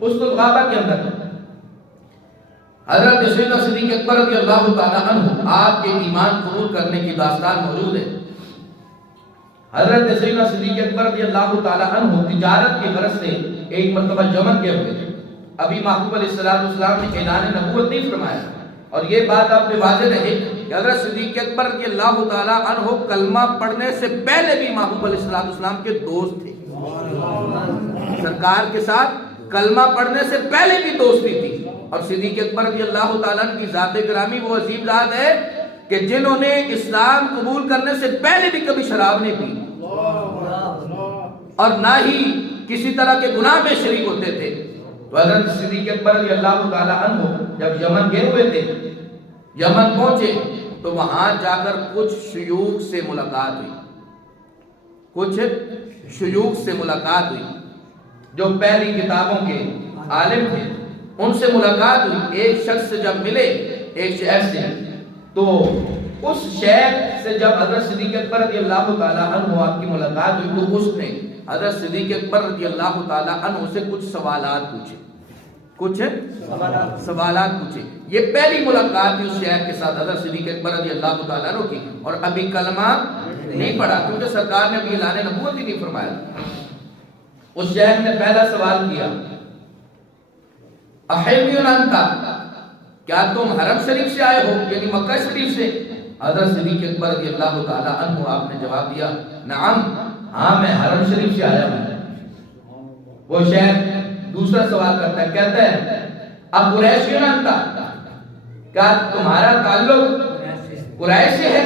اس الغابہ کے اندر حضرت سیدنا صدیق اکبر رضی اللہ تعالیٰ عنہ آپ کے ایمان قبول کرنے کی داستان موجود ہے۔ حضرت سیدنا صدیق اکبر رضی اللہ تعالیٰ عنہ تجارت کی غرض سے ایک مرتبہ یمن گئے ہوئے تھے۔ ابھی محبوب علیہ السلام نے اعلان نبوت نہیں فرمایا، اور یہ بات آپ نے واضح رہے کہ حضرت صدیق اکبر رضی اللہ تعالیٰ عنہ کلمہ پڑھنے سے پہلے بھی محبوب علیہ السلام کے دوست تھے، سرکار کے ساتھ کلمہ پڑھنے سے پہلے بھی دوستی تھی۔ اور صدیق اکبر رضی اللہ تعالیٰ عنہ کی ذات گرامی وہ عظیم ذات ہے کہ جنہوں نے اسلام قبول کرنے سے پہلے بھی کبھی شراب نہیں پی اور نہ ہی کسی طرح کے گناہ میں شریک ہوتے تھے۔ تو حضرت صدیق اکبر رضی اللہ تعالیٰ عنہ جب یمن گئے ہوئے تھے، یمن پہنچے تو وہاں جا کر کچھ شیوخ سے ملاقات ہوئی، کچھ شیوخ سے ملاقات ہوئی جو پہلی کتابوں کے عالم تھے، ان سے ملاقات ہوئی۔ ایک شخص سے جب ملے، ایک شیخ سے، تو اس شیخ سے جب حضرت صدیق اکبر رضی اللہ تعالیٰ عنہ آپ کی ملاقات ہوئی تو اس نے حضرت صدیق اکبر رضی اللہ تعالیٰ عنہ سے کچھ سوالات پوچھے، کچھ سوالات پوچھے۔ یہ پہلی ملاقات تھی اس شیخ کے ساتھ حضرت صدیق اکبر رضی اللہ تعالیٰ عنہ کی، اور ابھی کلمہ نہیں پڑھا کیونکہ سرکار نے ابھی اعلان نبوت ہی نہیں فرمایا۔ اس شیخ نے پہلا سوال کیا، احرمیون انت، کیا تم حرم شریف سے آئے ہو، یعنی مکہ شریف سے؟ حضرت صدیق اکبر رضی اللہ تعالیٰ عنہ آپ نے جواب دیا، نعم، ہاں میں حرم شریف سے آیا ہوں۔ وہ شیخ دوسرا سوال کرتا ہے، کہتا ہے اقریشیون انت، کیا تمہارا تعلق قریش سے ہے؟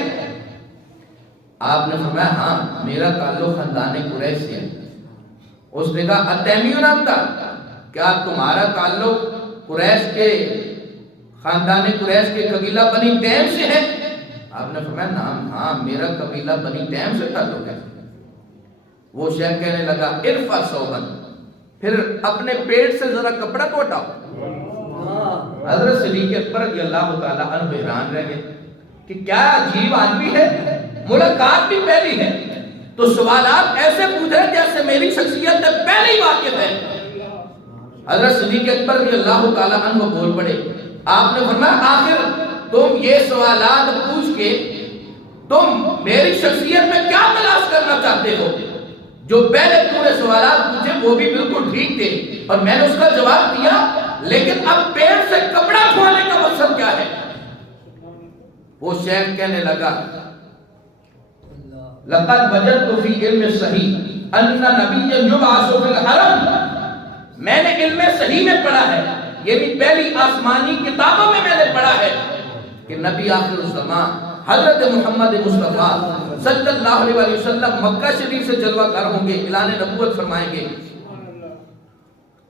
آپ نے فرمایا ہاں میرا تعلق خاندان قریش سے ہے۔ اس نے کہا اتیمیون انت، کیا تمہارا تعلق قریش کے خاندان قریش کے قبیلہ بنی تیم سے ہے؟ آپ نے فرمایا نعم، ہاں میرا قبیلہ بنی تیم سے تعلق ہے۔ وہ شیخ کہنے لگا ارفع ثوبن، پھر اپنے پیٹ سے ذرا کپڑا تو ہٹاؤ۔ حضرت صدیق اکبر رضی اللہ تعالیٰ عنہ حیران رہ گئے کہ کیا عجیب آدمی ہے، ملاقات بھی پہلی ہے تو سوالات ایسے پوچھ رہے جیسے میری شخصیت سے پہلے ہی واقف ہے۔ حضرت صدیق اکبر رضی اللہ تعالیٰ عنہ بول پڑے، آپ نے فرمایا آخر تم یہ سوالات پوچھ کے تم میری شخصیت میں کیا تلاش کرنا چاہتے ہو؟ جو پہلے تم نے سوالات پوچھے وہ بھی بالکل ٹھیک تھے اور میں نے اس کا جواب دیا، لیکن اب پیٹ سے کپڑا کھوانے کا مقصد کیا ہے؟ وہ شیخ کہنے لگا لقد وجدت فی علم صحیح ان نبی یبعث فی الحرم، میں نے علم صحیح میں پڑھا ہے، یعنی پہلی آسمانی کتابوں میں نے پڑھا ہے کہ نبی آخر الزمان حضرت محمد مصطفیٰ صلی اللہ علیہ وسلم مکہ شریف سے جلوہ گر ہوں گے، اعلان نبوت فرمائیں گے،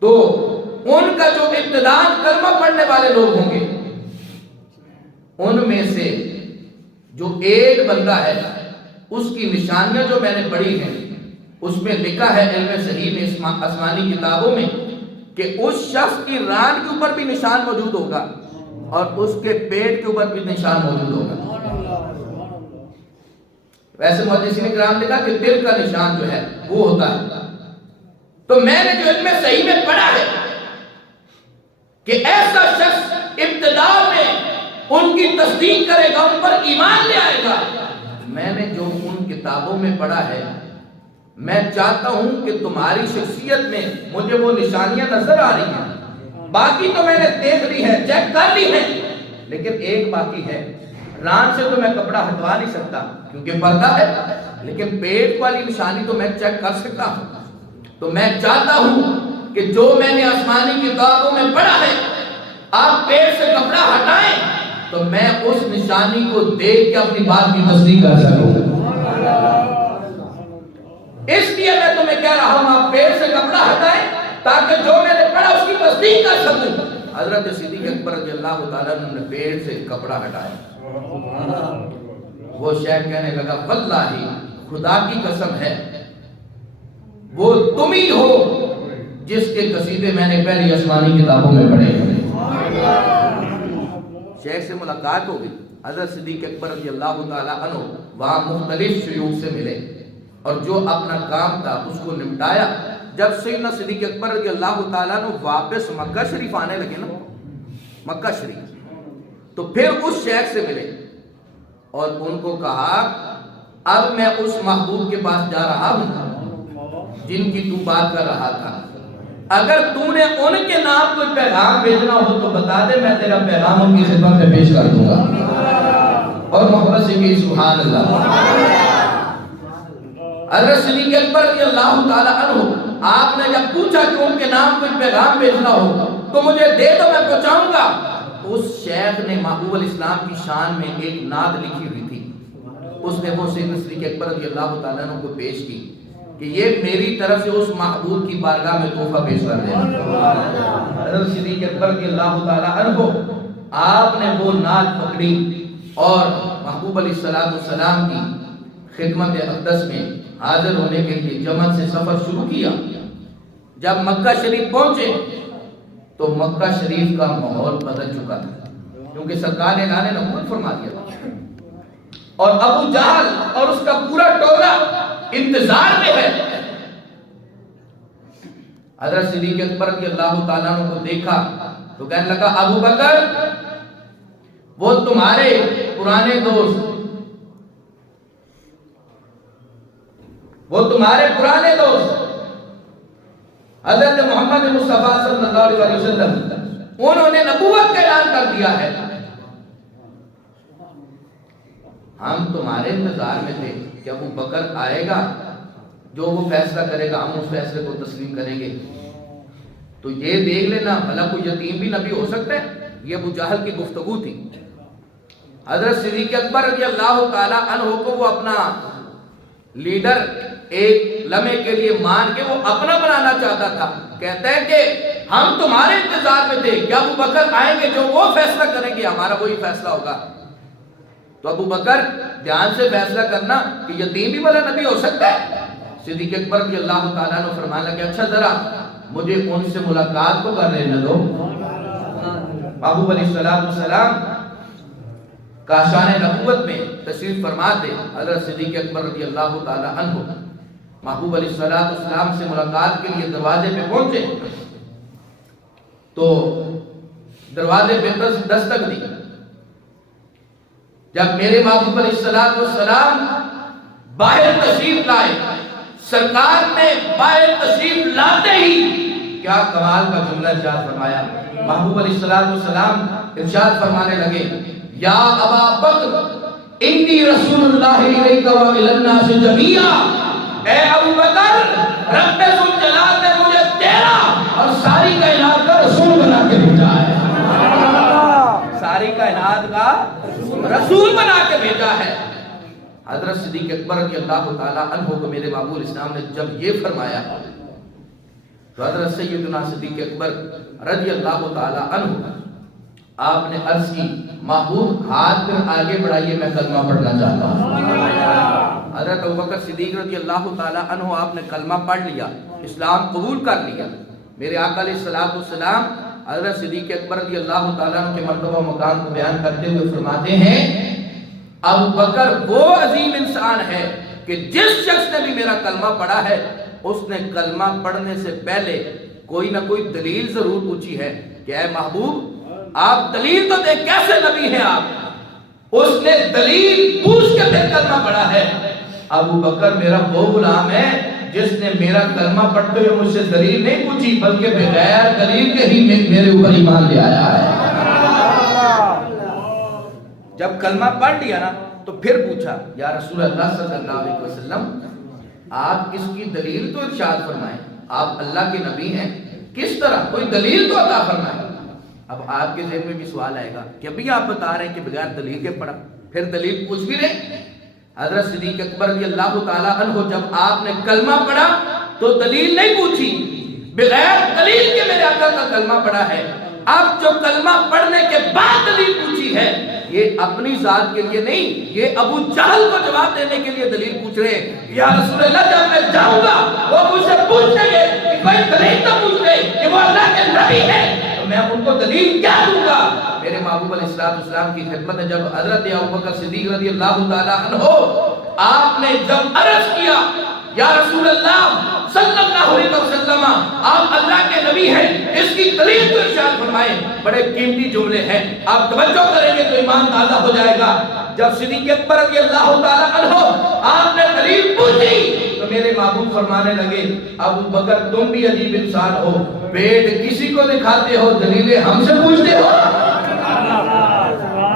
تو ان کا جو ابتداء کلمہ پڑھنے والے لوگ ہوں گے ان میں سے جو ایک بندہ ہے اس کی نشانیاں جو میں نے پڑھی ہیں اس میں لکھا ہے علم صحیح میں آسمانی کتابوں میں کہ اس شخص کی ران کے اوپر بھی نشان موجود ہوگا اور اس کے پیٹ کے اوپر بھی نشان موجود ہوگا۔ ویسے محدثین کرام نے کہا کہ دل کا نشان جو ہے وہ ہوتا ہے، تو میں نے جو علم صحیح میں پڑھا ہے کہ ایسا شخص ابتداء میں ان کی تصدیق کرے گا، ان پر ایمان لے آئے گا۔ میں نے جو ان کتابوں میں پڑھا ہے، میں چاہتا ہوں کہ تمہاری شخصیت میں مجھے وہ نشانیاں نظر آ رہی ہیں، باقی تو میں نے دیکھ لی ہے، چیک کر لی ہے، لیکن ایک باقی ہے، ران سے تو میں کپڑا ہٹوا نہیں سکتا کیونکہ پردہ ہے، لیکن پیٹ والی نشانی تو میں چیک کر سکتا ہوں۔ تو میں چاہتا ہوں کہ جو میں نے آسمانی کتابوں میں پڑھا ہے آپ پیٹ سے کپڑا ہٹائیں تو میں اس نشانی کو دیکھ کے اپنی بات کی تصدیق کر سکوں۔ اس لیے میں تمہیں کہہ رہا ہوں آپ پیٹ سے کپڑا ہٹائیں تاکہ جو میں نے پڑھا اس کی تصدیق کر سکوں۔ حضرت صدیق اکبر رضی اللہ تعالیٰ نے پیٹ سے کپڑا ہٹایا۔ وہ شیخ کہنے لگا واللہ خدا کی قسم ہے وہ تم ہی ہو جس کے قصیدے میں نے پہلی آسمانی کتابوں میں پڑھے۔ شیخ سے ملاقات ہو گئی، حضرت صدیق اکبر رضی اللہ تعالیٰ عنہ وہاں مختلف شیوخ سے ملے اور جو اپنا کام تھا اس کو نمٹایا۔ جب سیدنا صدیق اکبر رضی اللہ تعالیٰ عنہ واپس مکہ شریف آنے لگے نا، مکہ شریف، تو پھر اس شیخ سے ملے اور ان کو کہا اب میں اس محبوب کے پاس جا رہا ہوں جن کی تو بات کر رہا تھا، اگر تو نے ان کے نام کوئی پیغام بھیجنا ہو تو بتا دے، میں تیرا پیغام ان کی خدمت میں پیش کر دوں گا۔ اور محبت سے کہ سبحان اللہ۔ حضرت صدیق اکبر رضی اللہ تعالیٰ عنہ آپ نے جب پوچھا کہ ان کے نام کوئی پیغام بھیجنا ہو تو مجھے دے دو، میں پہنچاؤں گا۔ اس شیخ نے محبوب الاسلام کی شان میں ایک نعت لکھی ہوئی تھی، اس نے وہ سیدنا صدیق اکبر رضی اللہ تعالیٰ عنہ کو پیش کی کہ یہ میری طرف سے اس محبوب کی بارگاہ میں تحفہ پیش کر دیں۔ حضرت صدیق اکبر رضی اللہ تعالیٰ عنہ آپ نے وہ نعت پکڑی اور محبوب علیہ السلام کی خدمت اقدس میں حاضر ہونے کے لیے یمن سے سفر شروع کیا۔ جب مکہ شریف پہنچے تو مکہ شریف کا ماحول بدل چکا تھا، کیونکہ سرکار نے اعلان نبوت فرما دیا تھا اور ابو جہل اور اس کا پورا ٹولہ انتظار میں ہے۔ حضرت صدیق اکبر رضی اللہ تعالیٰ عنہ کو دیکھا تو کہنے لگا ابو بکر وہ تمہارے پرانے دوست، وہ تمہارے پرانے دوست حضرت محمد مصطفیٰ صلی اللہ علیہ وسلم، انہوں نے نبوت کا اعلان کر دیا ہے، ہم تمہارے انتظار میں تھے کہ ابو بکر آئے گا، جو وہ فیصلہ کرے گا ہم اس فیصلے کو تسلیم کریں گے۔ تو یہ دیکھ لینا بھلا کوئی یتیم بھی نبی ہو سکتا ہے۔ یہ ابو جہل کی گفتگو تھی۔ حضرت صدیق اکبر رضی اللہ تعالیٰ عنہ کو وہ اپنا لیڈر ایک لمحے کے لیے مان کے وہ اپنا بنانا چاہتا تھا۔ کہتا ہے کہ ہم تمہارے انتظار میں تھے کہ ابو بکر آئیں گے، جو وہ فیصلہ کریں گے ہمارا وہی فیصلہ ہوگا۔ تو ابو بکر دھیان سے فیصلہ کرنا کہ یتیم بھی بھلا نبی ہو سکتا ہے۔ صدیق اکبر رضی اللہ تعالیٰ عنہ فرمانے لگے اچھا ذرا مجھے ان سے ملاقات کو کر لینے دو۔ محبوب علیہ السلام کاشان نبوت میں تشریف فرما دے حضرت صدیق اکبر رضی اللہ تعالیٰ عنہ محبوب علیہ السلام سے ملاقات کے لیے دروازے پہ پہنچے تو دروازے پہ دستک دی۔ جب میرے محبوب علیہ السلام باہر تشریف لائے، سرکار نے باہر تشریف لاتے ہی کیا کمال کا جملہ ارشاد فرمایا۔ محبوب علیہ السلام ارشاد فرمانے لگے یا ابا بکر انی رسول اللہ الیک و الی الناس جمیعا، اے ابو بکر رب ذوالجلال نے مجھے تیرا اور ساری کائنات کا رسول بنا کے بھیجا ہے۔ ساری کائنات کا رسول بنا کے بھیجا ہے۔ حضرت صدیق اکبر رضی اللہ تعالیٰ عنہ کو میرے محبوب اسلام نے جب یہ فرمایا تو حضرت سیدنا صدیق اکبر رضی اللہ تعالیٰ عنہ آپ نے عرض کی محبوب ہاتھ پھر آگے بڑھائیے میں کلمہ پڑھنا چاہتا ہوں۔ حضرت ابوبکر صدیق رضی اللہ تعالیٰ عنہ آپ نے کلمہ پڑھ لیا، اسلام قبول کر لیا۔ میرے آقا علیہ السلام حضرت صدیق اکبر رضی اللہ تعالیٰ عنہ کے مرتبہ و مقام کو بیان کرتے ہوئے فرماتے ہیں ابو بکر وہ عظیم انسان ہے کہ جس شخص نے بھی میرا کلمہ پڑھا ہے اس نے کلمہ پڑھنے سے پہلے کوئی نہ کوئی دلیل ضرور پوچھی ہے کہ اے محبوب آپ دلیل تو دے، کیسے نبی ہیں آپ؟ اس نے دلیل پوچھ کے پھر کلمہ پڑھا ہے۔ ابو بکر میرا وہ غلام ہے جس نے میرا کلمہ پڑھتے ہوئے مجھ سے دلیل نہیں پوچھی بلکہ بغیر دلیل کے ہی میرے اوپر ایمان لے آیا ہے۔ جب کلمہ پڑھ لیا نا تو پھر پوچھا یا رسول اللہ صلی اللہ علیہ وسلم آپ اس کی دلیل تو ارشاد فرمائیں، آپ اللہ کے نبی ہیں، کس طرح کوئی دلیل تو عطا فرمائیں۔ اب آپ کے ذہن میں بھی سوال آئے گا کہ ابھی آپ بتا رہے ہیں کہ بغیر دلیل کے پڑھا، پھر دلیل پوچھ بھی رہے۔ حضرت صدیق اکبر رضی اللہ تعالیٰ عنہ جب آپ نے کلمہ پڑھا تو دلیل نہیں پوچھی، بغیر دلیل کے میرے آقا کا کلمہ پڑھا ہے۔ اب جو کلمہ پڑھنے کے بعد دلیل پوچھی ہے یہ اپنی ذات کے لیے نہیں، یہ ابو جہل کو جواب دینے کے لیے دلیل پوچھ رہے ہیں۔ یا رسول اللہ جب میں جاؤں گا وہ مجھ سے پوچھیں گے کہ کوئی دلیل تو پوچھ لے کہ وہ اللہ کے نبی ہے، تو میں ان کو دلیل کیا دوں گا؟ میرے محبوب علیہ السلام کی خدمت میں جب حضرت ابوبکر صدیق رضی اللہ تعالیٰ عنہ آپ نے جب عرض کیا یا رسول اللہ صلی اللہ علیہ وسلم نبی ہے، اس کی دلیل کو ارشاد فرمائے۔ بڑے قیمتی جملے ہیں، آپ توجہ کریں گے تو ایمان تازہ ہو جائے گا۔ جب صدیق اکبر رضی اللہ تعالی عنہ آپ نے دلیل پوچھی تو میرے محبوب فرمانے لگے ابو بکر تم بھی عجیب انسان ہو، پیٹ کسی کو دکھاتے ہو، دلیلیں ہم سے پوچھتے ہو۔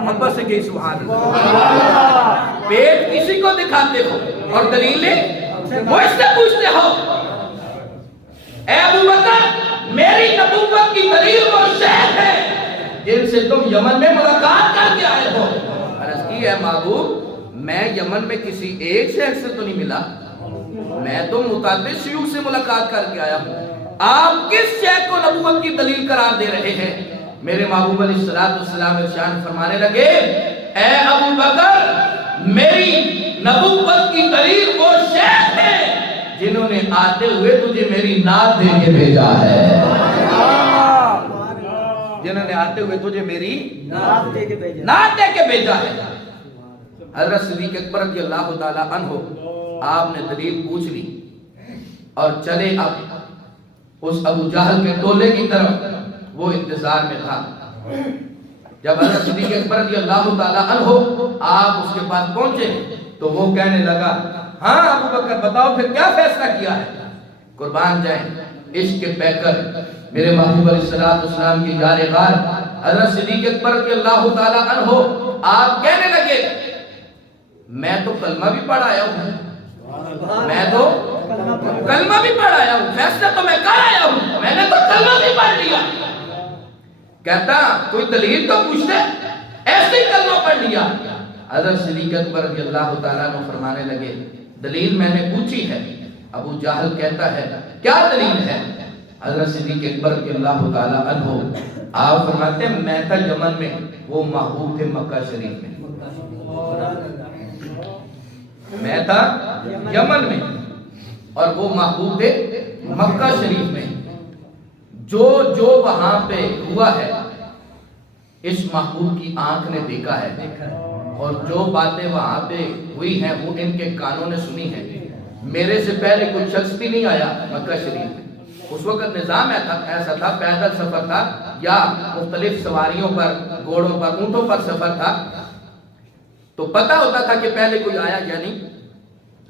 محبت سے کہی سبحان اللہ۔ پیٹ کسی کو دکھاتے ہو اور دلیلیں مجھ سے پوچھتے ہو۔ اے ابو بکر میری نبوت کی دلیل وہ شہر ہے جن سے تم یمن میں ملاقات کر کے آئے ہو۔ عرض کی ہے محبوب میں یمن میں کسی ایک شیخ سے تو نہیں ملا، میں تو متعدد شیوخ سے ملاقات کر کے آیا ہوں، آپ کس شیخ کو نبوت کی دلیل قرار دے رہے ہیں؟ میرے محبوب علیہ السلام ارشاد فرمانے لگے اے ابو بکر میری نبوت کی دلیل وہ شیخ ہے جنہوں نے آتے ہوئے تجھے میری نعت دے کے بھیجا ہے، جنہوں نے آتے ہوئے تجھے میری نعت دے کے بھیجا ہے۔ حضرت صدیق اکبر رضی اللہ تعالی عنہ آپ نے دلیل پوچھ لی اور چلے اب اس ابو جہل کے ٹولے کی طرف، وہ انتظار میں تھا۔ جب حضرت صدیق اکبر رضی اللہ تعالی عنہ آپ اس کے پاس پہنچے تو وہ کہنے لگا ہاں ابو بکر بتاؤ پھر کیا فیصلہ کیا ہے؟ قربان جائیں عشق کے پیکر میرے محبوب علیہ السلام کی جار غار حضرت صدیق اکبر رضی اللہ تعالی عنہ آپ کہنے لگے میں تو کلمہ بھی پڑھ آیا ہوں، میں تو کلمہ بھی پڑھ آیا ہوں، فیصلہ تو میں کر آیا ہوں، میں نے تو کلمہ بھی پڑھ لیا۔ کہتا کوئی دلیل تو پوچھتے، ایسے ہی کلمہ پڑھ لیا۔ حضرت صدیق اکبر رضی اللہ تعالیٰ عنہ فرمانے لگے دلیل میں نے پوچھی ہے۔ ابو جہل کہتا ہے کیا دلیل ہے؟ حضرت صدیق اکبر رضی اللہ تعالیٰ عنہ آپ فرماتے ہیں میں تھا یمن میں، وہ محبوب تھے مکہ شریف میں، میں تھا یمن میں اور وہ محبوب تھے مکہ شریف میں۔ جو جو وہاں پہ ہوا ہے اس محبوب کی آنکھ نے دیکھا ہے اور جو باتیں وہاں پہ ہوئی ہیں وہ ان کے کانوں نے سنی ہیں۔ میرے سے پہلے کوئی شخص بھی نہیں آیا مکہ شریف میں، اس وقت نظام ایسا تھا، پیدل سفر تھا یا مختلف سواریوں پر، گھوڑوں پر، اونٹوں پر سفر تھا، تو پتہ ہوتا تھا کہ پہلے کوئی آیا یا نہیں۔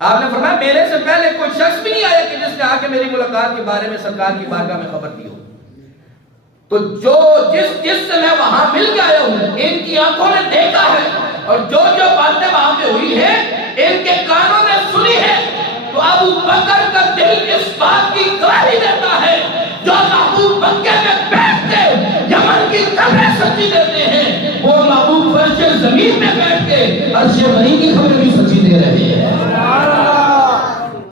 آپ نے فرمایا میرے سے پہلے کوئی شخص بھی نہیں آیا کہ جس نے آ کے میری ملاقات کے بارے میں سرکار کی بارگاہ میں خبر دی ہو۔ تو جو جس سے میں وہاں مل کے آیا ہوں ان کی آنکھوں نے دیکھا ہے اور جو جو باتیں وہاں پہ ہوئی ہیں ان کے کانوں نے سنی ہے۔ تو ابو بکر کا دل اس بات کی گواہی دیتا ہے جو محبوب مکے میں بیٹھ کے یمن کی خبریں سچی دیتے ہیں، وہ محبوب فرش زمین میں بیٹھ کے عرش بری کی خبریں